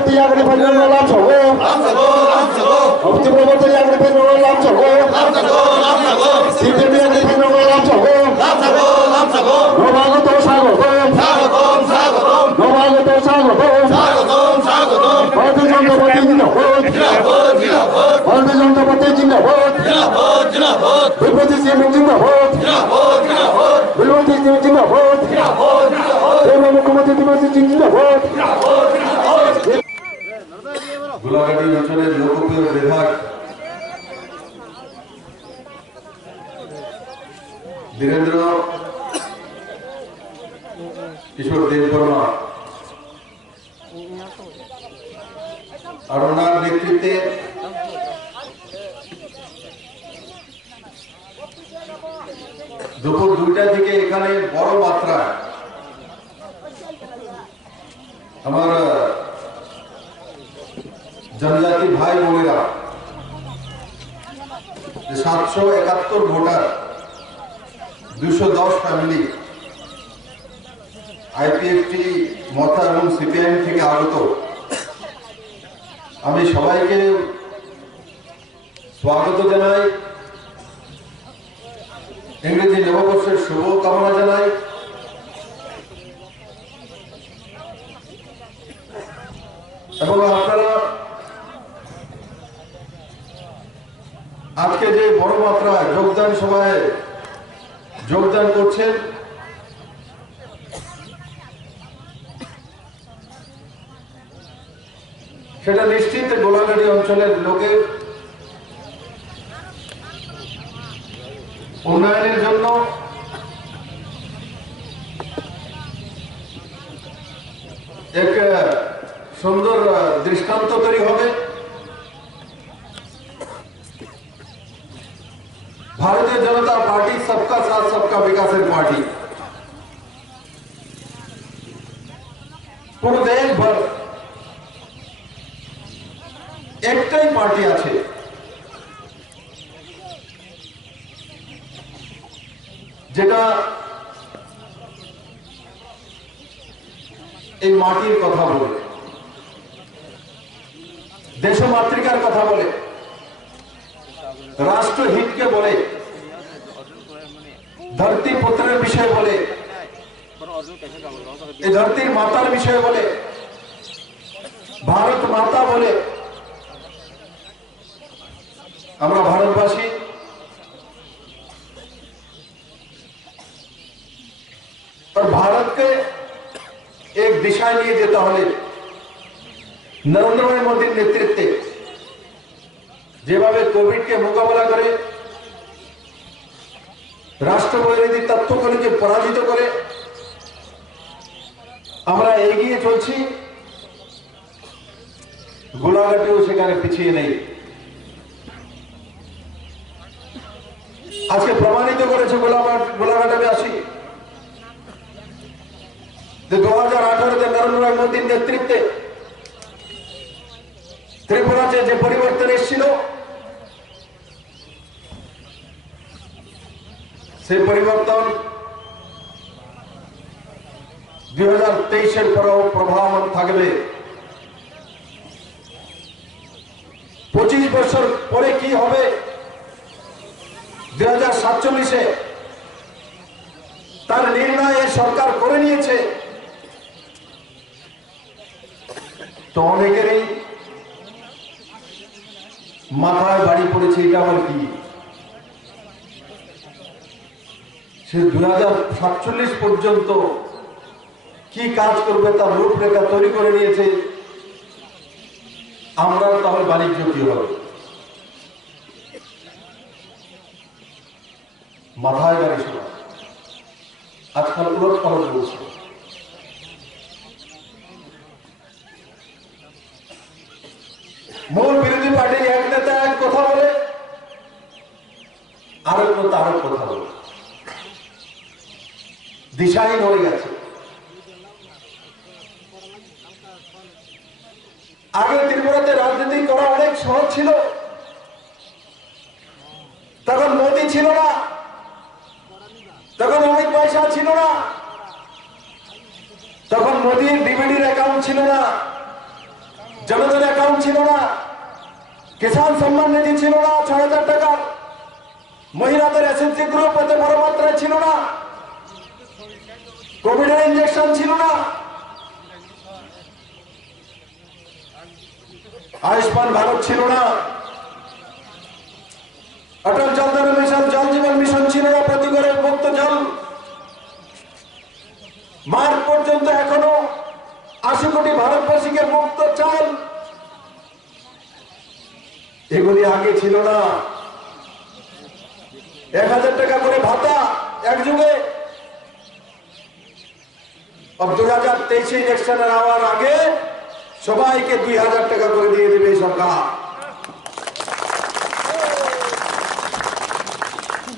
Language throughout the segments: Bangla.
প্রবর্তী আগ্রী ভজন লাভ সহ ভক্তি প্রবর্তী আগ্রী ভজন লাভ সহ সিদ্ধি আগ্রী ভজন লাভ সহ নবাগত স্বাগত নবাগত স্বাগত ভারতীয় জনতা পার্টি জিন্দাবাদ ভারতীয় জনতা পার্টি জিন্দাবাদ বিপ্লবী সিং জিন্দাবাদ বিপ্লবী সিং জিন্দাবাদ মুখ্যমন্ত্রী বিপ্লবী সিং জিন্দাবাদ। গোলাঘাটি অঞ্চলের লোকপ্রিয় বিধায়ক বীরেন্দ্র কিশোর দেববর্মা আর ওনার নেতৃত্বে দুপুর 2টা থেকে এখানে বড় মাত্রায় আমার জনজাতি ভাই বোনেরা 771 ভোটার 210 ফ্যামিলি আইপিএফটি মথা এবং সিপিআইএম থেকে আগত আমি সবাইকে স্বাগত জানাই, ইংরেজি নববর্ষের শুভ কামনা জানাই। এবং আপনারা আজকে যে বড় মাত্রায় যোগদান সভায় যোগদান করছেন, সেটা নিশ্চিত গোলাঘাটি অঞ্চলের লোকের উন্নয়নের জন্য এক সুন্দর দৃষ্টান্ত তৈরি হবে। ভারতীয় জনতা পার্টি সবকা সাথ সবকা বিকাশের পার্টি। পুরো দেশভর একটাই পার্টি আছে, যেটা এই মাটির কথা বলে, দেশমাতৃকার কথা বলে, রাষ্ট্রহিতকে বলে, ধরती পুত্রের বিষয়ে বলে, এই ধরতির মাতার বিষয়ে বলে, ভারত মাতা বলে। আমরা ভারতবাসী और भारत के एक दिशा নিয়ে যেতে হলে নরেন্দ্র মোদীর নেতৃত্বে যেভাবে কোভিডকে মোকাবেলা করে রাষ্ট্রবিরোধী তত্ত্বগুলিকে পরাজিত করে আমরা এগিয়ে চলছি, গোলাঘাটেও সেখানে পিছিয়ে নেই। আজকে প্রমাণিত করেছে গোলাঘাটবাসী যে 2018-তে নরেন্দ্র মোদীর নেতৃত্বে ত্রিপুরাতে যে পরিবর্তন এসেছিল, সেই পরিবর্তন 2023-এর পরেও প্রভাবমান থাকবে। 25 বছর পরে কি হবে 2047-এ, তার নির্ণয় সরকার করে নিয়েছে। তো অনেকেরই মাথায় বাড়ি পড়েছে, এটা আবার কি, সে 2047 পর্যন্ত কি কাজ করবে তার রূপরেখা তৈরি করে নিয়েছে। আমরা তাহলে বাণিজ্য কি হবে, মাথায় বাড়ি শোনা আজকাল উলট পালট বলছে। মূল বিরোধী পার্টির এক নেতা এক কথা বলে, আরেক নেতা আরেক কথা বলে, দিশাহীন হয়ে গেছে। আগে ত্রিপুরাতে রাজনীতি করা অনেক সহজ ছিল, তখন মোদী ছিল না, তখন অনেক পয়সা ছিল না, তখন মোদীর ডিভিডির অ্যাকাউন্ট ছিল না, জনধন অ্যাকাউন্ট ছিল না, কিষাণ সম্মান নিধি ছিল না ৬,০০০ টাকা, মহিলাদের এসএসজি গ্রুপ এত বড় মাত্রায় ছিল না, কোভিডের ইঞ্জেকশন ছিল না, আয়ুষ্মান ভারত ছিল না, অটল জল মিশন, জল জীবন মিশন ছিল না, প্রতি ঘরে মুক্ত জল। মার্চ পর্যন্ত এখনো ৮০ কোটি ভারতবাসীকে মুক্ত চাল, এগুলি আগে ছিল না। ১,০০০ টাকা করে ভাতা এক যুগে, ২০২৩ ইলেকশনের হওয়ার আগে সবাইকে ২,০০০ টাকা করে দিয়ে দেবে সরকার।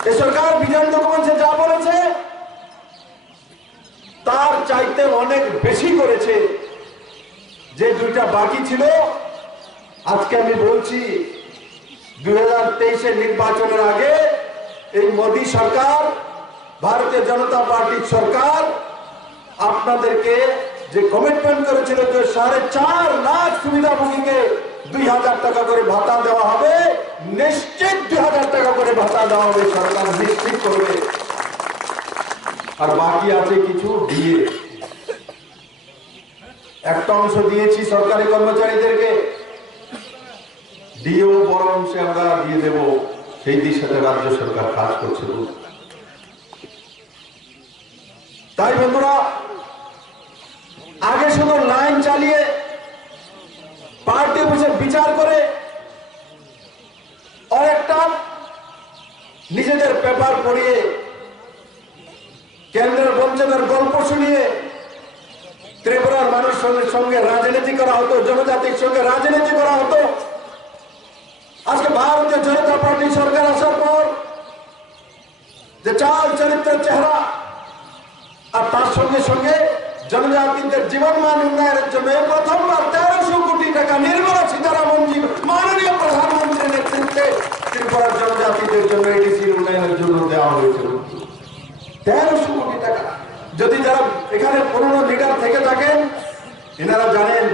এই সরকার বিজন ডকুমেন্টসে যা বলেছে তার চাইতে অনেক বেশি করেছে। যে দুইটা বাকি ছিল, আজকে আমি বলছি 2023 নির্বাচনের আগে এই মোদী সরকার, ভারতীয় জনতা পার্টির সরকার আপনাদেরকে যে কমিটমেন্ট করেছিল যে 4.5 লাখ সুবিধাভোগীকে 2,000 টাকা করে ভাতা দেওয়া হবে, নিশ্চিত 2,000 টাকা করে ভাতা দেওয়া হবে, সরকার নিশ্চিত করবে। আর বাকি আছে কিছু দিয়ে, একটা অংশ দিয়েছি সরকারি কর্মচারীদেরকে, দিয়েও বড় অংশে আমরা দিয়ে দেব, সেই দিশাতে রাজ্য সরকার কাজ করছে। তাই বন্ধুরা, আগে শুধু লাইন চালিয়ে পার্টি অফিসে বিচার করে আর একটা নিজেদের পেপার পড়িয়ে কেন্দ্রের বঞ্চনার গল্প শুনিয়ে ত্রিপুরার মানুষের সঙ্গে রাজনীতি করা হতো, জনজাতির সঙ্গে রাজনীতি করা হতো। আজকে ভারতীয় জনতা পার্টি সরকার আসার পর যে চাল চরিত্রের চেহারা, আর তার সঙ্গে সঙ্গে জনজাতিদের জীবনমান উন্নয়নের জন্য প্রথমবার ১৩০০ কোটি টাকা নির্মলা সীতারামনজি মাননীয় প্রধানমন্ত্রীর নেতৃত্বে ত্রিপুরার জনজাতিদের জন্য এডিসি উন্নয়নের জন্য দেওয়া হয়েছে ১৩০০ কোটি টাকা। যদি যারা এখানে পুরনো লিডার থেকে থাকেন, এনারা জানেন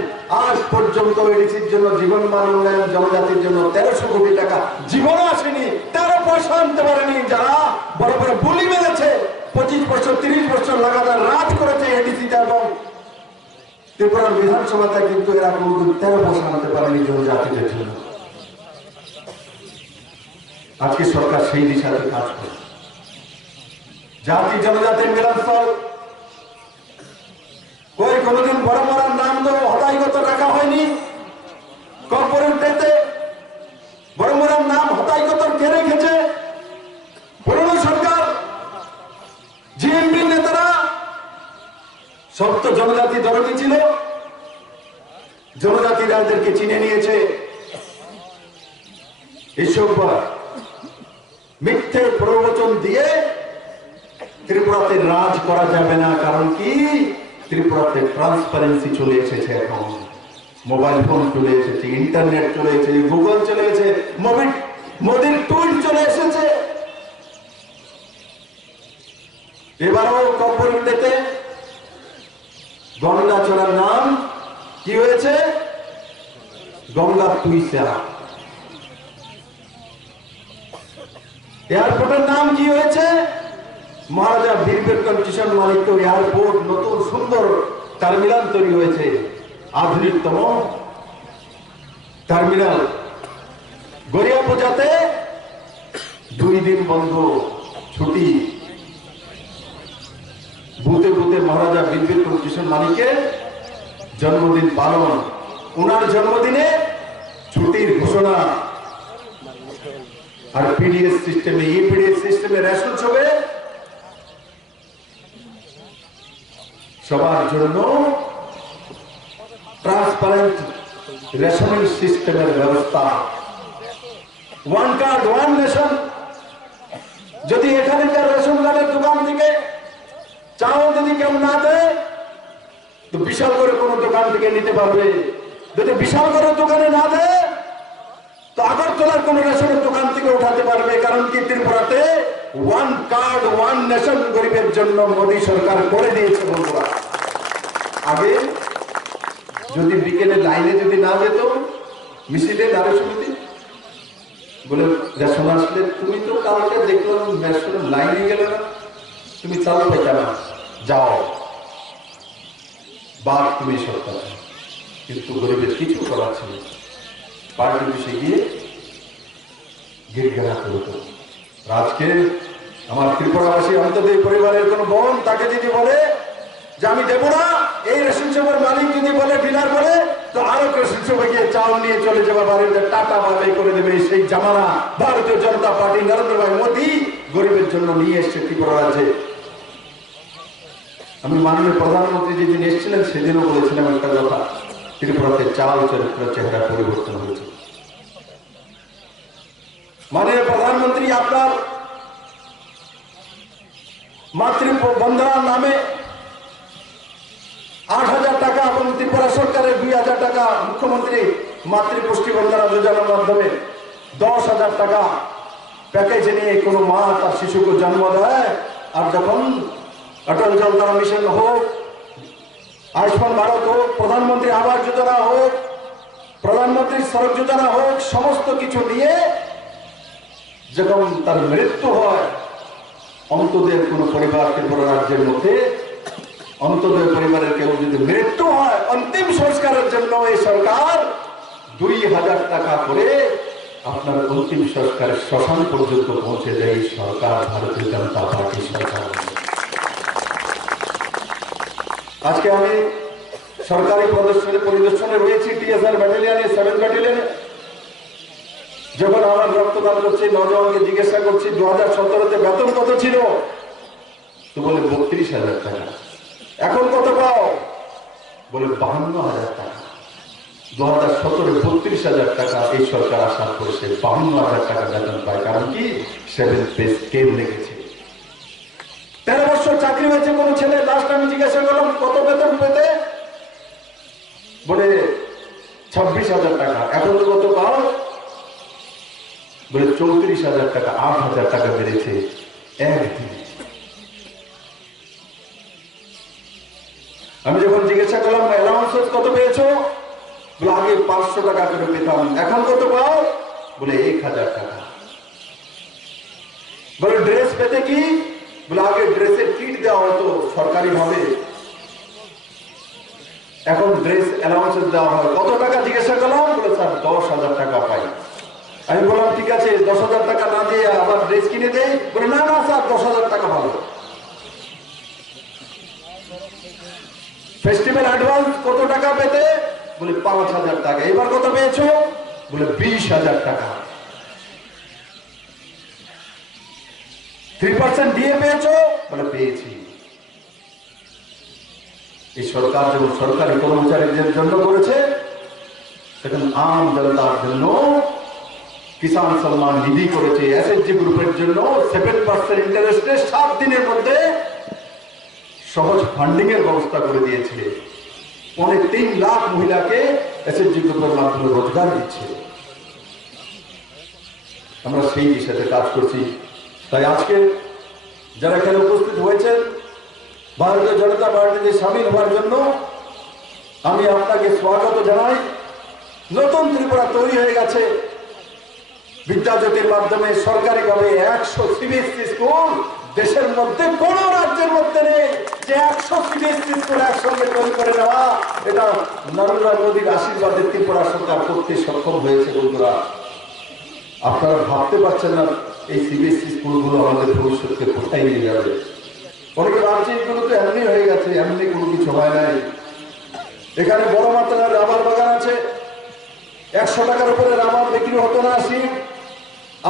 আজ পর্যন্ত এডিসির জন্য জীবনমান উন্নয়ন জনজাতির জন্য ১৩০০ কোটি টাকা জীবনে আসেনি, ১৩ পয়সা আনতে পারেনি। যারা বড় বড় বুলি মেরেছে, ২৫ বছর ৩০ বছর লাগাতার রাজ করেছে এডিসিতে এবং ত্রিপুরার বিধানসভাতে, কিন্তু এরা কোনদিন ১৩ পয়সা আনতে পারেনি জনজাতিদের জন্য। আজকে সরকার সেই দিশাতে কাজ করে। জাতি জনজাতির মিলনস্থল, কই কোনদিন বড় বড় নাম তো হতাইগত রাখা হয়নি। কর্পোরেট ডেতে বড় বড় নাম হতাইগত কে রেখেছে? পুরনো সরকার, জিএমপি নেতারা সব তো জনজাতি দরদি ছিল, জনজাতিরা এদেরকে চিনে নিয়েছে। এসব মিথ্যে প্রবচন দিয়ে ত্রিপুরাতে রাজ করা যাবে না। কারণ কি, ত্রিপুরাতে ট্রান্সপারেন্সি চলে এসেছে, এখন মোবাইল ফোন চলে এসেছে, ইন্টারনেট চলে এসেছে, গুগল চলে এসেছে, মোদির টুল চলে এসেছে। এবারও কর্পোরেটে গঙ্গা চড়ার নাম কি হয়েছে? গঙ্গা তুইসা। এয়ারপোর্টের নাম কি হয়েছে? মহারাজা বীরবিক্রম কিশোর মালিক এয়ারপোর্ট। নতুন সুন্দর টার্মিনাল তৈরি হয়েছে, আধুনিকতম টার্মিনাল। গড়িয়া পূজাতে 2 দিন বন্ধ, ছুটি। বুতে বুতে মহারাজা বীরবিক্রম কিশোর মালিকের জন্মদিন পালন, ওনার জন্মদিনে ছুটির ঘোষণা। আর পিডিএস সিস্টেমে, ইপিডিএস সিস্টেমে রেশন ছবে সবার জন্য ট্রান্সপারেন্ট রেশনিং সিস্টেমের ব্যবস্থা। One card one ration. যদি এখানকার রেশন কার্ডের দোকান থেকে চাও যদি কেউ না দেয়, তো বিশাল করে কোনো দোকান থেকে নিতে পারবে। যদি বিশাল করে দোকানে না দেয়, তো আগরতলার কোন রেশনের দোকান থেকে উঠাতে পারবে। কারণ কি, ত্রিপুরাতে ওয়ান কার্ড ওয়ান নেশন গরিবের জন্য মোদী সরকার করে দিয়েছে। বন্ধুরা, আগে যদি বিকেলে লাইনে যদি না যেত মিছিলে নারী সমিতি বলে রেশন আসলে তুমি তো কালকে দেখলাম রেশনের লাইনে গেলে না, তুমি চালু পেতে না, যাও বাদ তুমি সরকার। কিন্তু গরিবের কিছু করার ছিল, পার্টি বিষে গিয়ে গিরগিরাতে হতো। আজকে আমার ত্রিপুরাবাসী অন্তত এই পরিবারের কোন বোন তাকে যদি বলে যে আমি দেবো না, এই রেশন শপের মালিক যদি বলে, ডিলার বলে, তো আরো রেশন শপে গিয়ে চাউল নিয়ে চলে যাবে বাড়িতে, টাটা বাই করে দেবে। সেই জামানা ভারতীয় জনতা পার্টি নরেন্দ্র ভাই মোদী গরিবের জন্য নিয়ে এসছে ত্রিপুরা রাজ্যে। আমি মাননীয় প্রধানমন্ত্রী যেদিন এসেছিলেন সেদিনও বলেছিলাম একটা কথা, ত্রিপুরাতে চাল চরিত্রের চেহারা পরিবর্তন হয়েছে। মাননীয় প্রধানমন্ত্রী আপনার মাতৃ বন্ধনা নামে 8,000 টাকা এবং ত্রিপুরা সরকারের 2,000 টাকা, মুখ্যমন্ত্রী মাতৃ পুষ্টি বন্ধনা যোজনার মাধ্যমে 10,000 টাকা প্যাকেজ নিয়ে কোনো মা তার শিশুকে জন্ম দেয়। আর যখন অটল জলধারা মিশন হোক, আয়ুষ্মান ভারত হোক, প্রধানমন্ত্রী আবাস যোজনা হোক, প্রধানমন্ত্রী সড়ক যোজনা হোক, সমস্ত কিছু নিয়ে যখন তার মৃত্যু হয়, অন্তদের কোন পরিবার ত্রিপুরা রাজ্যের মধ্যে অন্তদের পরিবারের কেউ যদি মৃত্যু হয়, অন্তিম সংস্কারের জন্য এই সরকার 2,000 টাকা করে আপনার অন্তিম সংস্কারের শ্মশান পর্যন্ত পৌঁছে দেয় এই সরকার, ভারতীয় জনতা পার্টি সরকার। আজকে আমি সরকারি পরিদর্শনে রয়েছি টিএসআর ব্যাটালিয়নে, 7 ব্যাটালিয়নে। যখন আমার রক্তদান করছি, নজওয়ানকে জিজ্ঞাসা করছি 2017-তে বেতন কত ছিল, তো বলে 32,000 টাকা। এখন কত পাও, বলে 52,000 টাকা। 2017-এ 32,000 টাকা এই সরকার আসার পরে সে 52,000 টাকা বেতন পায়। কারণ কি, 7 পে স্কেল লেগেছে। 13 বছর চাকরি হয়েছে কোন ছেলে, লাস্ট আমি জিজ্ঞাসা করলাম কত বেতন পেতে, বলে 26,000 টাকা। এখন কত পাও, বলে 34,000 টাকা। 8,000 টাকা বেড়েছে একদিন। আমি যখন জিজ্ঞাসা করলাম অ্যালাউন্স কত পেয়েছো, বলে আগে 500 টাকা করে পেতাম, এখন কত পাও, বলে 1,000 টাকা। বলে ড্রেস পেতে কি, বলে আগে ড্রেসের কিট দেওয়া হতো সরকারি ভাবে, এখন ড্রেস অ্যালাউন্স দেওয়া হয়। কত টাকা জিজ্ঞাসা করলাম, বলে স্যার 10,000 টাকা পাই। আমি বললাম ঠিক আছে, 10,000 টাকা না দিয়ে আবার ড্রেস কিনে দেয়, বলে না না স্যার 10,000 টাকা ভালো। ফেস্টিভ্যাল অ্যাডভান্স কত টাকা পেতে, বলে 5,000 টাকা। এবার কত পেয়েছো, বলে 20,000 টাকা। 3% দিয়ে পেয়েছো, বলে পেয়েছি। এই সরকার যখন সরকারি কর্মচারীদের জন্য করেছে, সেখানে আম জনতার জন্য কিষাণ সম্মান নিধি করেছে, এসএসজি গ্রুপের জন্য 7% ইন্টারেস্টে 7 দিনের মধ্যে সহজ ফান্ডিং এর ব্যবস্থা করে দিয়েছে। 3 লাখ মহিলাকে এসএসজি গ্রুপের মাধ্যমে রোজগার দিচ্ছে। আমরা সেই বিষয়ে কাজ করছি। তাই আজকে যারা এখানে উপস্থিত হয়েছেন, ভারতীয় জনতা পার্টিতে সামিল হওয়ার জন্য আমি আপনাকে স্বাগত জানাই। নতুন ত্রিপুরা তৈরি হয়ে গেছে। বিদ্যাজ্যোতির মাধ্যমে সরকারিভাবে 100 সিবিএসসি স্কুল দেশের মধ্যে কোন রাজ্যের মধ্যে নেই যে 100 সিবিএসসি স্কুল একসঙ্গে তৈরি করে নেওয়া। এটা নরেন্দ্র মোদীর আশীর্বাদে ত্রিপুরা সরকার করতে সক্ষম হয়েছে। বন্ধুরা, আপনারা ভাবতে পারছেন না এই সিবিএসসি স্কুলগুলো আমাদের ভবিষ্যৎকে কোথায় নিয়ে যাবে। অনেকে ভাবছে এগুলো তো এমনি হয়ে গেছে, এমনি কোনো কিছু হয় নাই। এখানে বড় মাত্রার রাবার বাগান আছে। 100 টাকার উপরে রাবার বিক্রি হতো না শিখ,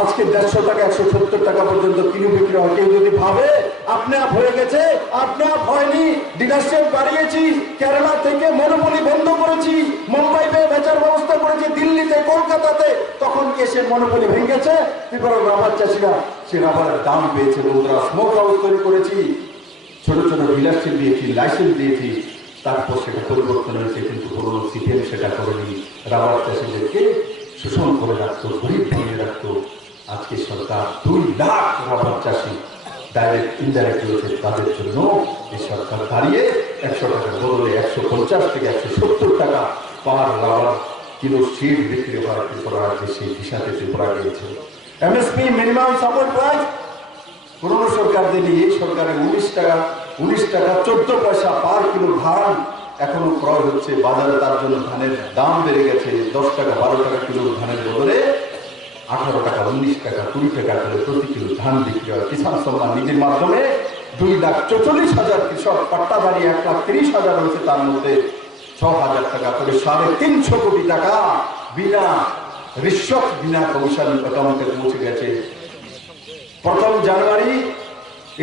আজকে 150 টাকা 170 টাকা পর্যন্ত কিলো বিক্রি হয়। কেউ যদি ভাবে আপনি আপ হয়ে গেছে, আপনি আপ হয়নি। ডিলারশিপ বাড়িয়েছি, কেরালা থেকে মনোপলি বন্ধ করেছি, মুম্বাইতে বেচার ব্যবস্থা করেছি, দিল্লিতে, কলকাতাতে, তখন এসে মনোপলি ভেঙেছে। ত্রিপুরার রাবার চাষিরা সে রাবারের দাম পেয়েছে। বন্ধুরা, স্মোক হাউস তৈরি করেছি, ছোট ছোট ডিলারশিপ দিয়েছি, লাইসেন্স দিয়েছি, তারপর সেটা পরিবর্তন হয়েছে। কিন্তু পুরোনো সিপিএম সেটা করেনি, রাবার চাষিদেরকে শোষণ করে রাখতো, গরিব বানিয়ে রাখতো। আজকে সরকার 2 লাখ রাবার চাষি ডাইরেক্ট ইনডাইরেক্ট রয়েছে, তাদের জন্য এই সরকার দাঁড়িয়ে 100 টাকার বদলে 150 থেকে 170 টাকা পার রাবার কিলো সিড বিক্রি হওয়ার ত্রিপুরা রাজ্যে সেই দিশাতে ত্রিপুরা গিয়েছে। এমএসপি মিনিমাম সাপোর্ট প্রাইস পুরনো সরকার দিলে এই সরকারের 19 টাকা 14 পয়সা পার কিলো ধান এখনো ক্রয় হচ্ছে বাজারে। তার জন্য ধানের দাম বেড়ে গেছে 10 টাকা 12 টাকা কিলো ধানের বদলে 18 টাকা 19 টাকা 20 টাকা করে প্রতি কিলো ধান বিক্রি হয়। কিষাণ সম্মান নিধির মাধ্যমে 2,44,000 কৃষক পাট্টাদারি 1,30,000 হয়েছে, তার মধ্যে 6,000 টাকা করে 350 কোটি টাকা বিনা রিশ্বত বিনা কমিশন অ্যাকাউন্টে পৌঁছে গেছে। 1 জানুয়ারি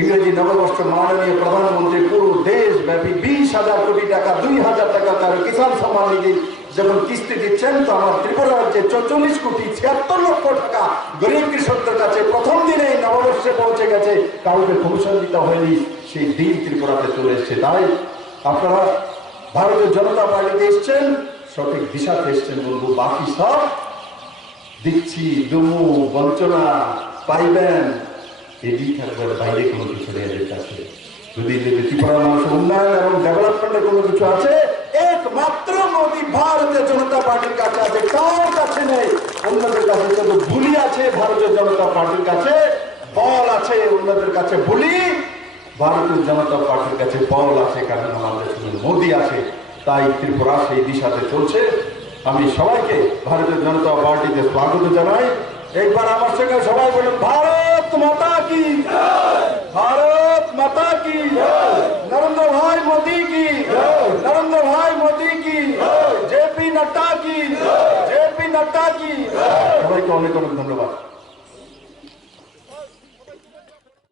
ইংরেজি নববর্ষ মাননীয় প্রধানমন্ত্রী পুরো দেশব্যাপী 20,000 কোটি টাকা 2,000 টাকা তার কিষাণ সম্মান নিধি যখন কিস্তি দিচ্ছেন, তো আমার ত্রিপুরা রাজ্যে 44 কোটি 76 লক্ষ টাকা গরিব কৃষকদের কাছে প্রথম দিনেই নববর্ষে পৌঁছে গেছে। কাউকে কমিশন দিতে হয়নি, সেই দিন ত্রিপুরাতে চলে এসছে। তাই আপনারা ভারতীয় জনতা পার্টিতে এসছেন, সঠিক দিশাতে এসছেন বলবো। বাকি সব দিচ্ছি দমু বঞ্চনা পাইবেন এটি থাকবার বাইরে কোনো কিছু নেই এদের কাছে। যদি ত্রিপুরার মানুষের উন্নয়ন এবং ডেভেলপমেন্টের কোনো কিছু আছে, একমাত্র মোদী ভারতীয় জনতা পার্টির কাছে আছে, কার কাছে নেই। অন্যদের কাছে শুধু ভুলি আছে, ভারতীয় জনতা পার্টির কাছে বল আছে। অন্যদের কাছে ভুলি, ভারতীয় জনতা পার্টির কাছে বল আছে, কারণ আমাদের শুধু মোদী আছে। তাই ত্রিপুরা সেই দিশাতে চলছে। আমি সবাইকে ভারতীয় জনতা পার্টিতে স্বাগত জানাই। একবার আমার সঙ্গে সবাই বলুন, ভারত মাতা কি, ভারত মাতা কি, নরেন্দ্র ভাই মোদী কি, নরেন্দ্র ভাই মোদী কি, জেপি নাড্ডা কি, জেপি নাড্ডা কি। সবাইকে অনেক অনেক ধন্যবাদ।